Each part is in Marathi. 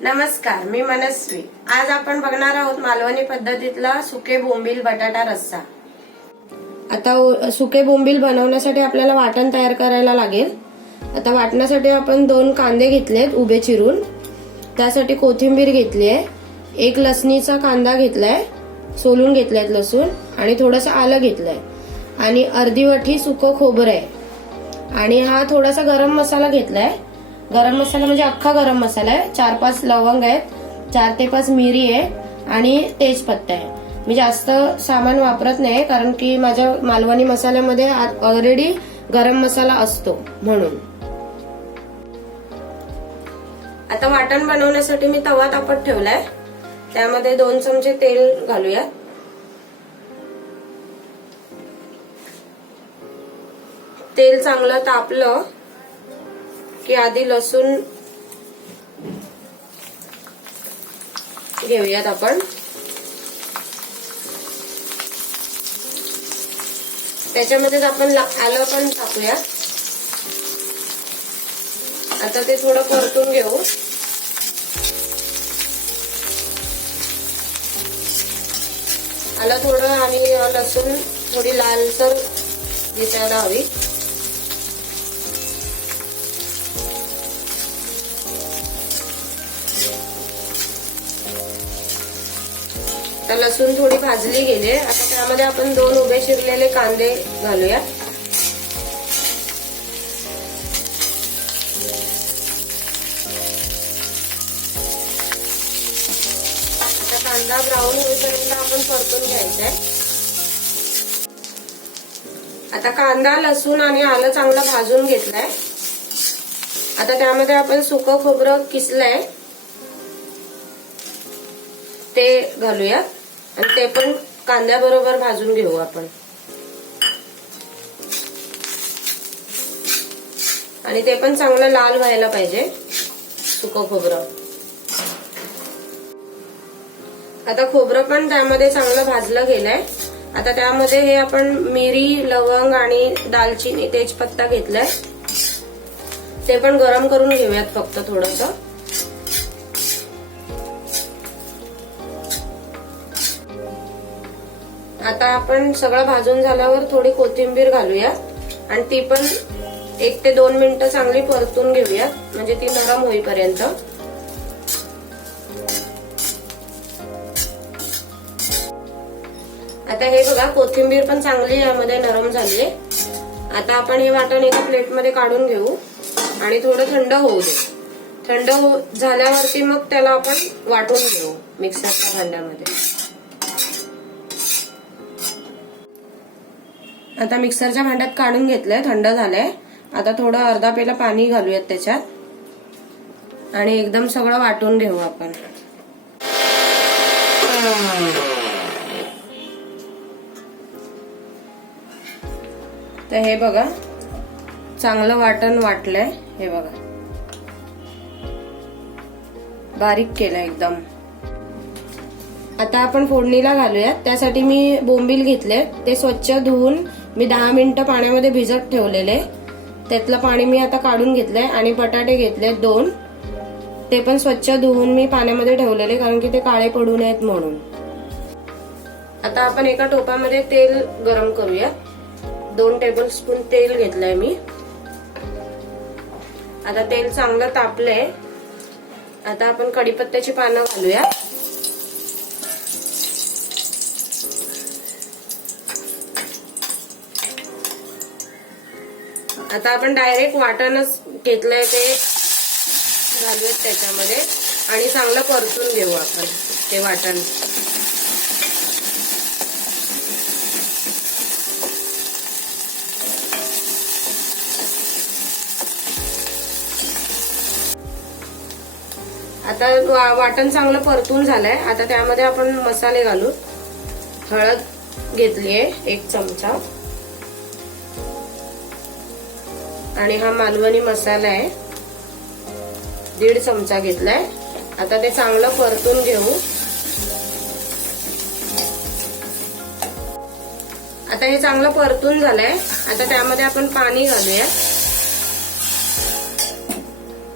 नमस्कार, मी मनस्वी। आज आपण बघणार आहोत मालवणी पद्धतीतला सुके बोंबील बटाटा रस्सा। आता सुके बोंबील बनवण्यासाठी आपल्याला वाटण तयार करायला लागेल। आता वाटण्यासाठी आपण 2 कांदे घेतलेत उभे चिरून, त्यासाठी कोथिंबीर घेतली आहे, 1 लसणीचा कांदा घेतलाय, सोलून घेतलाय लसूण, आणि थोडंसं आलं घेतलंय, आणि अर्धी वाटी सुकं खोबरं आहे, आणि हा थोडासा गरम मसाला घेतलाय। गरम मसाला म्हणजे अख्खा गरम मसाला आहे, 4-5 लवंग आहेत, 4 ते 5 मिरी आहे, आणि तेजपत्ता आहे। मी जास्त सामान वापरत नाही कारण की माझ्या मालवणी मसाल्यामध्ये ऑलरेडी गरम मसाला असतो म्हणून। आता वाटण बनवण्यासाठी मी तवा तापत ठेवलाय, त्यामध्ये 2 चमचे तेल घालूया। तेल चांगलं तापलं की आधी लसूण घेऊयात आपण। त्याच्यामध्येच आपण आलं पण टाकूया। आता ते थोडं परतून घेऊ। आलं थोडं आणि लसूण थोडी लालसर दिसायला हवी। तर लसूण थोडी भाजली गेली। आता त्यामध्ये आपण 2 उभे चिरलेले कांदे घालूया। आता कांदा ब्राऊन होईपर्यंत आपण परतून घ्यायचा आहे। आता कांदा, लसूण आणि आलं चांगलं भाजून घेतलंय। आता त्यामध्ये आपण सुकं खोबरं किसलंय ते घालूया, आणि ते पण कांद्याबरोबर भाजून घेऊ आपण। आणि ते पण चांगलं लाल व्हायला पाहिजे सुकं खोबरं। आता खोबरं पण त्यामध्ये चांगलं भाजलं गेलंय। आता त्यामध्ये हे आपण मिरी, लवंग आणि दालचिनी, तेजपत्ता घेतलाय, ते पण गरम करून घेऊयात फक्त थोडंसं। आता आपण सगळं भाजून झाल्यावर थोडी कोथिंबीर घालूया, आणि ती पण 1 ते 2 मिनिटं चांगली परतून घेऊया, म्हणजे ती नरम होईपर्यंत। आता हे बघा, कोथिंबीर पण चांगली यामध्ये नरम झाली आहे। आता आपण हे वाटण एका प्लेटमध्ये काढून घेऊ आणि थोडं थंड होऊ दे। थंड झाल्यावरती मग त्याला आपण वाटून घेऊ मिक्सरच्या भांड्यामध्ये। आता मिक्सरच्या भांड्यात काढून घेतलंय, थंड झालंय। आता थोडं अर्धा पेला पाणी घालूयात त्याच्यात, आणि एकदम सगळं वाटून घेऊ आपण। तर हे बघा, चांगलं वाटण वाटलंय, हे बघा बारीक केलंय एकदम। आता आपण फोडणीला घालूयात। त्यासाठी मी बोंबील घेतले, ते स्वच्छ धुवून मी 10 मिनिटं पाण्यामध्ये भिजत ठेवलेले, त्यातलं पाणी मी आता काढून घेतलंय। आणि बटाटे घेतले 2, ते पण स्वच्छ धुवून मी पाण्यामध्ये ठेवलेले, कारण की ते काळे पडू नयेत म्हणून। आता आपण एका टोपामध्ये तेल गरम करूया। 2 टेबलस्पून तेल घेतलंय मी। आता तेल चांगलं तापलंय। आता आपण कढीपत्त्याची पानं घालूया। आता आपण डायरेक्ट वाटणच घेतलंय ते घालूयात त्याच्यामध्ये, आणि चांगलं परतून घेऊ आपण ते वाटण। आता वाटण चांगलं परतून झालंय। आता त्यामध्ये आपण मसाले घालू। हळद घेतलीये 1 चमचा, आणि हा मालवणी मसाला आहे 1.5 चमचा घेतलाय। आता ते चांगलं परतून घेऊ। आता हे चांगलं परतून झालंय। आता त्यामध्ये आपण पाणी घालूया।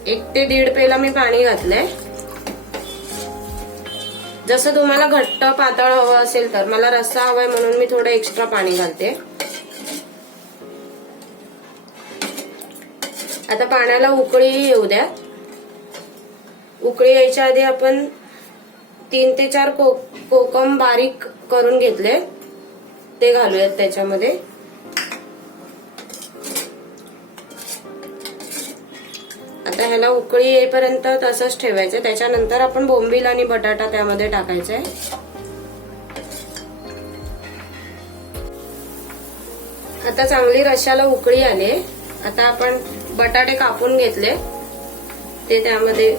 1 ते 1.5 पेला मी पाणी घातलंय। जसं तुम्हाला घट्ट पातळ हवं असेल तर, मला रस्सा हवाय म्हणून मी थोडं एक्स्ट्रा पाणी घालते. आता पाण्याला उकळी येऊ द्या. उकळी यायच्या आधी आपण 3 ते 4 कोकम बारीक करून घेतले, ते घालूयात त्याच्यामध्ये. आता ह्याला उकळी येईपर्यंत तसंच ठेवायचं. त्याच्यानंतर आपण बोंबील आणि बटाटा त्यामध्ये टाकायचा आहे. आता चांगली रश्श्याला उकळी आली. आता आपण बटाटे कापून घेतले, ते त्यामध्ये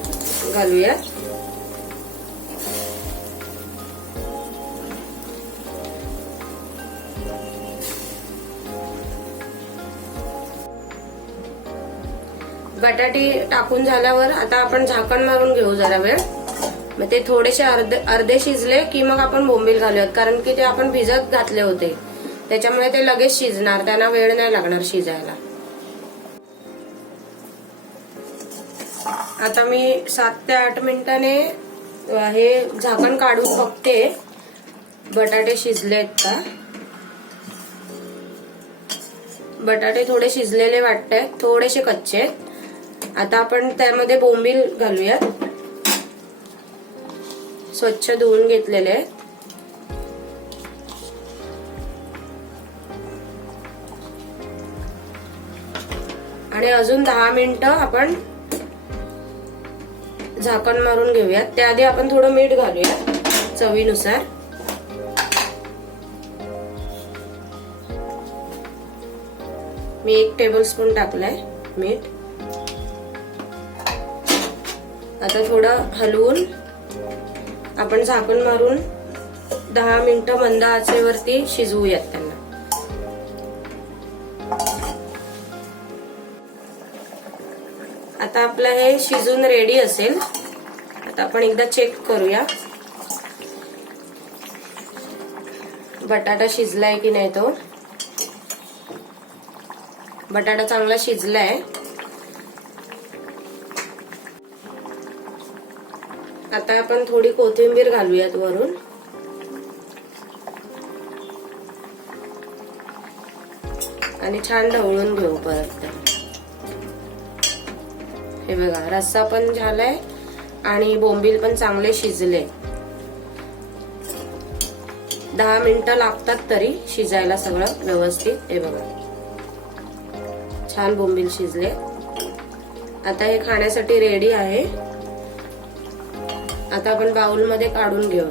घालूया. बटाटे टाकून झाल्यावर आता आपण झाकण मारून घेऊ जरा वेळ. मग ते थोडेसे अर्धे शिजले की मग आपण बोंबील घालूयात, कारण की ते आपण भिजत घातले होते, त्याच्यामुळे ते लगेच शिजणार, त्यांना वेळ नाही लागणार शिजायला. आता मी 7 ते 8 मिनिटाने हे झाकण काढून बघते बटाटे शिजलेत का. बटाटे थोडे शिजलेले वाटतंय, थोडेसे कच्चे. आता आपण त्यामध्ये बोंबील घालूया, स्वच्छ धुवून घेतलेले. आणि अजून 10 मिनिटं आपण झाकण मारून घेऊयात. त्याआधी आपण थोडं मीठ घालूया चवीनुसार. मी 1 टेबलस्पून टाकलाय मीठ. आता थोडं हलवून आपण झाकण मारून 10 मिनिटं मंद आचेवरती शिजवूयात त्यांना. आता आपलं हे शिजून रेडी असेल. आता आपण एकदा चेक करूया बटाटा शिजलाय की नाही तो. बटाटा चांगला शिजलाय. आता आपण थोडी कोथिंबीर घालूयात वरून. आणि छान ढवळून घेऊ परत. हे बघा, रस्सा पण झालाय आणि बोंबील पण चांगले शिजले. 10 मिनिटं लागतात तरी शिजायला सगळं व्यवस्थित. हे बघा, छान बोंबील शिजले. आता हे खाण्यासाठी रेडी आहे. आता आपण बाउल मध्ये काढून घेऊ.